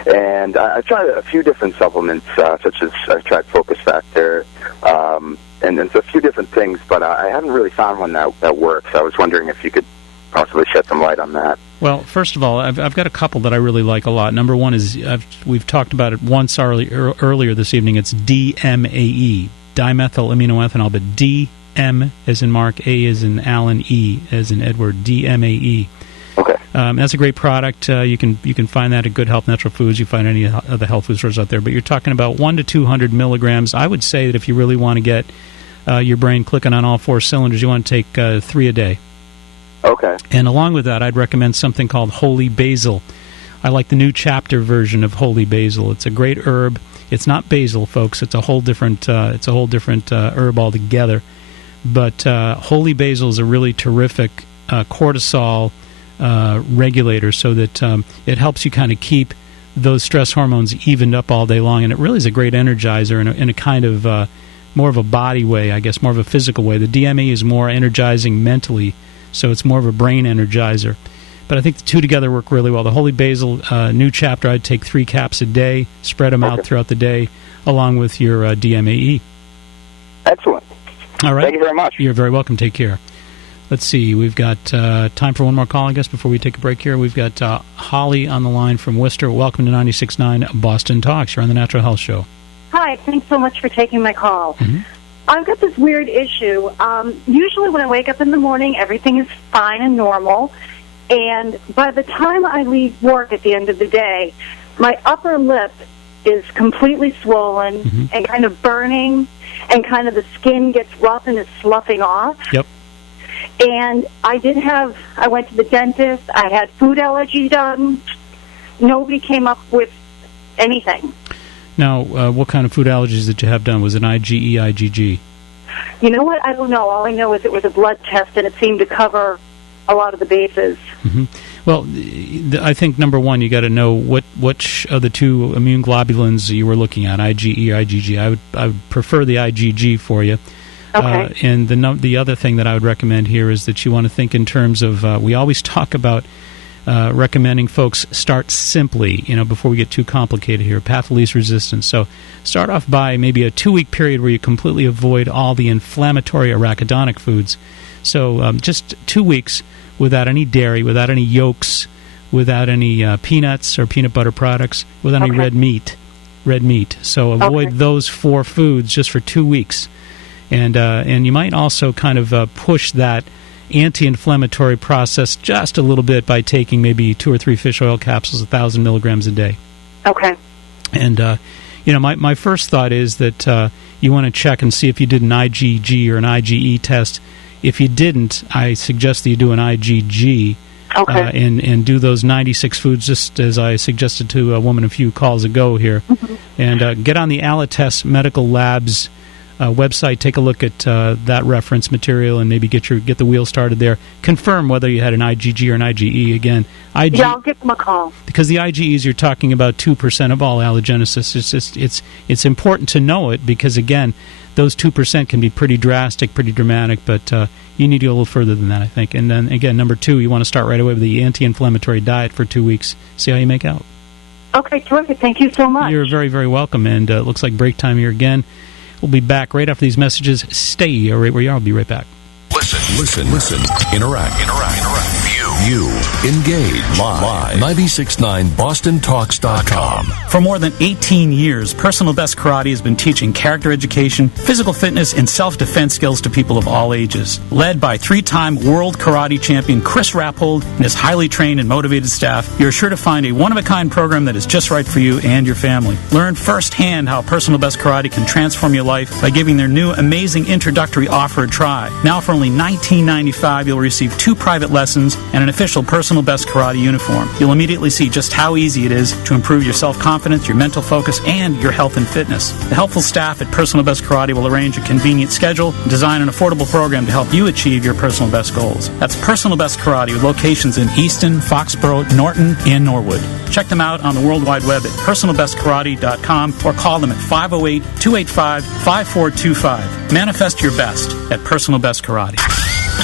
And I tried a few different supplements, such as I tried Focus Factor, and a few different things, but I haven't really found one that works. I was wondering if you could possibly shed some light on that. Well, first of all, I've got a couple that I really like a lot. Number one is, we've talked about it once earlier this evening. It's DMAE, dimethyl aminoethanol, but DM as in Mark, A as in Alan, E as in Edward, DMAE. Okay. That's a great product. You can find that at Good Health Natural Foods. You find any of the health food stores out there. But you're talking about 1 to 200 milligrams. I would say that if you really want to get your brain clicking on all four cylinders, you want to take 3 a day. Okay. And along with that, I'd recommend something called Holy Basil. I like the new chapter version of Holy Basil. It's a great herb. It's not basil, folks. It's a whole different herb altogether. But Holy Basil is a really terrific cortisol regulator, so that it helps you kind of keep those stress hormones evened up all day long, and it really is a great energizer in a kind of more of a body way, I guess, more of a physical way. The DME is more energizing mentally, so it's more of a brain energizer. But I think the two together work really well. The Holy Basil new chapter, I'd take 3 caps a day, spread them out throughout the day, along with your DMAE. Excellent. All right. Thank you very much. You're very welcome. Take care. Let's see. We've got time for one more call, I guess, before we take a break here. We've got Holly on the line from Worcester. Welcome to 96.9 Boston Talks. You're on the Natural Health Show. Hi. Thanks so much for taking my call. Mm-hmm. I've got this weird issue. Usually when I wake up in the morning, everything is fine and normal. And by the time I leave work at the end of the day, my upper lip is completely swollen and kind of burning, and kind of the skin gets rough and it's sloughing off. Yep. And I went to the dentist. I had food allergy done. Nobody came up with anything. Now, what kind of food allergies did you have done? Was it IgE, IgG? You know what? I don't know. All I know is it was a blood test, and it seemed to cover a lot of the bases. Well, I think, number one, you got to know which of the two immune globulins you were looking at, IgE or IgG. I would prefer the IgG for you. Okay. And the other thing that I would recommend here is that you want to think in terms of, we always talk about recommending folks start simply, before we get too complicated here, path of least resistance. So start off by maybe a 2-week period where you completely avoid all the inflammatory arachidonic foods. So just 2 weeks without any dairy, without any yolks, without any peanuts or peanut butter products, without any red meat. So avoid those 4 foods just for 2 weeks. And you might also kind of push that anti-inflammatory process just a little bit by taking maybe 2 or 3 fish oil capsules, 1,000 milligrams a day. Okay. And my first thought is that you want to check and see if you did an IgG or an IgE test. If you didn't, I suggest that you do an IgG. And do those 96 foods, just as I suggested to a woman a few calls ago here. And get on the Alitest Medical Labs website, take a look at that reference material, and maybe get the wheel started there. Confirm whether you had an IgG or an IgE. Again, I'll give them a call. Because the IgEs, you're talking about 2% of all allergenesis. It's important to know it, because again, those 2% can be pretty drastic, pretty dramatic, but you need to go a little further than that, I think. And then again, number 2, you want to start right away with the anti-inflammatory diet for 2 weeks. See how you make out. Okay, terrific. Thank you so much. You're very, very welcome. And it looks like break time here again. We'll be back right after these messages. Stay right where you are. I'll be right back. Listen. Interact. You engage live. 96.9 BostonTalks.com. For more than 18 years, Personal Best Karate has been teaching character education, physical fitness, and self-defense skills to people of all ages. Led by 3-time world karate champion Chris Rappold and his highly trained and motivated staff, you're sure to find a one-of-a-kind program that is just right for you and your family. Learn firsthand how Personal Best Karate can transform your life by giving their new amazing introductory offer a try. Now for only $19.95, you'll receive 2 private lessons and an official Personal Best Karate uniform. You'll immediately see just how easy it is to improve your self-confidence, your mental focus, and your health and fitness. The helpful staff at Personal Best Karate will arrange a convenient schedule and design an affordable program to help you achieve your personal best goals. That's Personal Best Karate, with locations in Easton, Foxborough, Norton, and Norwood. Check them out on the World Wide Web at personalbestkarate.com or call them at 508-285-5425. Manifest your best at Personal Best Karate.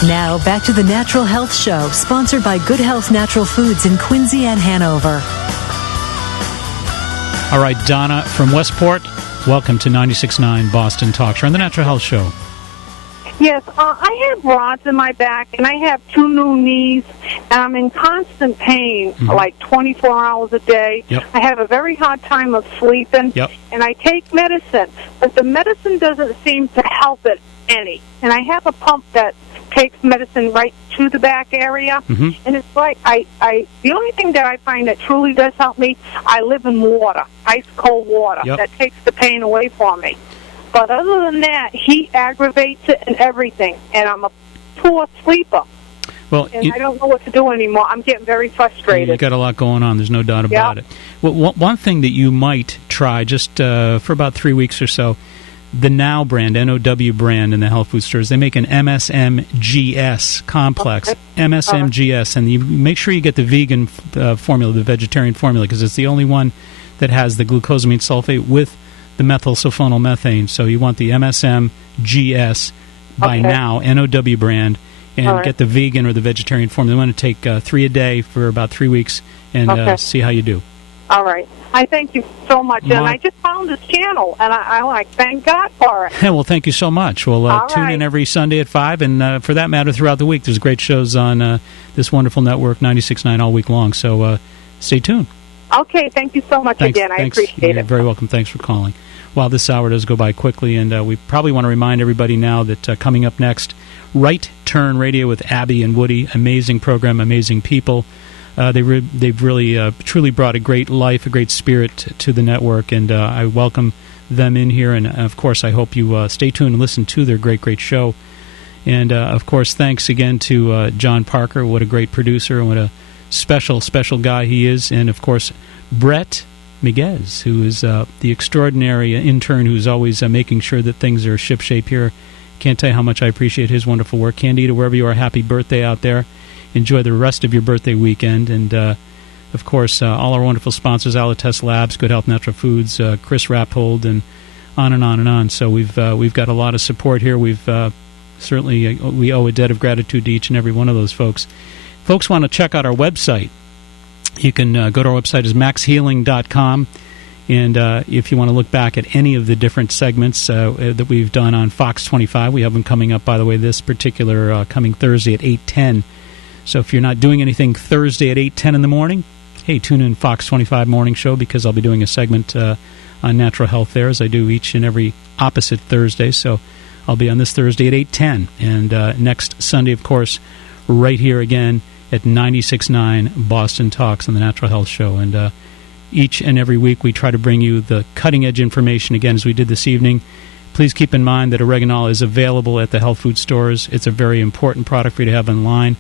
Now, back to the Natural Health Show, sponsored by Good Health Natural Foods in Quincy and Hanover. All right, Donna from Westport, welcome to 96.9 Boston Talk Show on the Natural Health Show. Yes, I have rods in my back, and I have 2 new knees, and I'm in constant pain, like 24 hours a day. Yep. I have a very hard time of sleeping, and I take medicine, but the medicine doesn't seem to help it any. And I have a pump that takes medicine right to the back area, and it's like the only thing that I find that truly does help me, I live in water, ice cold water. That takes the pain away from me. But other than that, heat aggravates it and everything, and I'm a poor sleeper. Well, and I don't know what to do anymore. I'm getting very frustrated. You've got a lot going on. There's no doubt about it. Well, one thing that you might try just for about 3 weeks or so, the Now brand, NOW brand in the health food stores, they make an MSMGS complex, MSMGS, and you make sure you get the vegan formula, the vegetarian formula, because it's the only one that has the glucosamine sulfate with the methylsulfonylmethane. So you want the MSMGS by Now, NOW brand, and get the vegan or the vegetarian formula. You want to take 3 a day for about 3 weeks and see how you do. All right. I thank you so much. And I just found this channel, and I thank God for it. Yeah, well, thank you so much. We'll tune in every Sunday at 5, and for that matter, throughout the week. There's great shows on this wonderful network, 96.9, all week long. So stay tuned. Okay, thank you so much again. I appreciate it. You're very welcome. Thanks for calling. Well, this hour does go by quickly, and we probably want to remind everybody now that coming up next, Right Turn Radio with Abby and Woody. Amazing program, amazing people. they've really truly brought a great life, a great spirit to the network, and I welcome them in here. And of course, I hope you stay tuned and listen to their great show. And of course, thanks again to John Parker. What a great producer, and what a special guy he is. And of course, Brett Miguez, who is the extraordinary intern who's always making sure that things are shipshape here. Can't tell you how much I appreciate his wonderful work. Candida, wherever you are, happy birthday out there. Enjoy the rest of your birthday weekend. And of course, all our wonderful sponsors, Allatest Labs, Good Health Natural Foods, Chris Rappold, and on and on and on. So we've got a lot of support here. We've certainly we owe a debt of gratitude to each and every one of those folks. Folks want to check out our website. You can go to our website, is maxhealing.com. And if you want to look back at any of the different segments that we've done on Fox 25, we have them coming up, by the way, this particular coming Thursday at 8:10. So if you're not doing anything Thursday at 8:10 in the morning, hey, tune in Fox 25 Morning Show, because I'll be doing a segment on natural health there, as I do each and every opposite Thursday. So I'll be on this Thursday at 8:10. And next Sunday, of course, right here again at 96.9 Boston Talks on the Natural Health Show. And each and every week we try to bring you the cutting-edge information, again, as we did this evening. Please keep in mind that oreganol is available at the health food stores. It's a very important product for you to have online,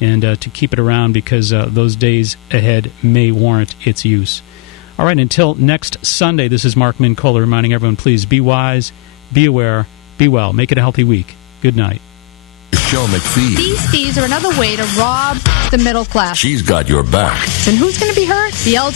and to keep it around, because those days ahead may warrant its use. All right, until next Sunday, this is Mark Mincola reminding everyone, please be wise, be aware, be well. Make it a healthy week. Good night. Michelle McPhee. These fees are another way to rob the middle class. She's got your back. And who's going to be hurt? The elderly.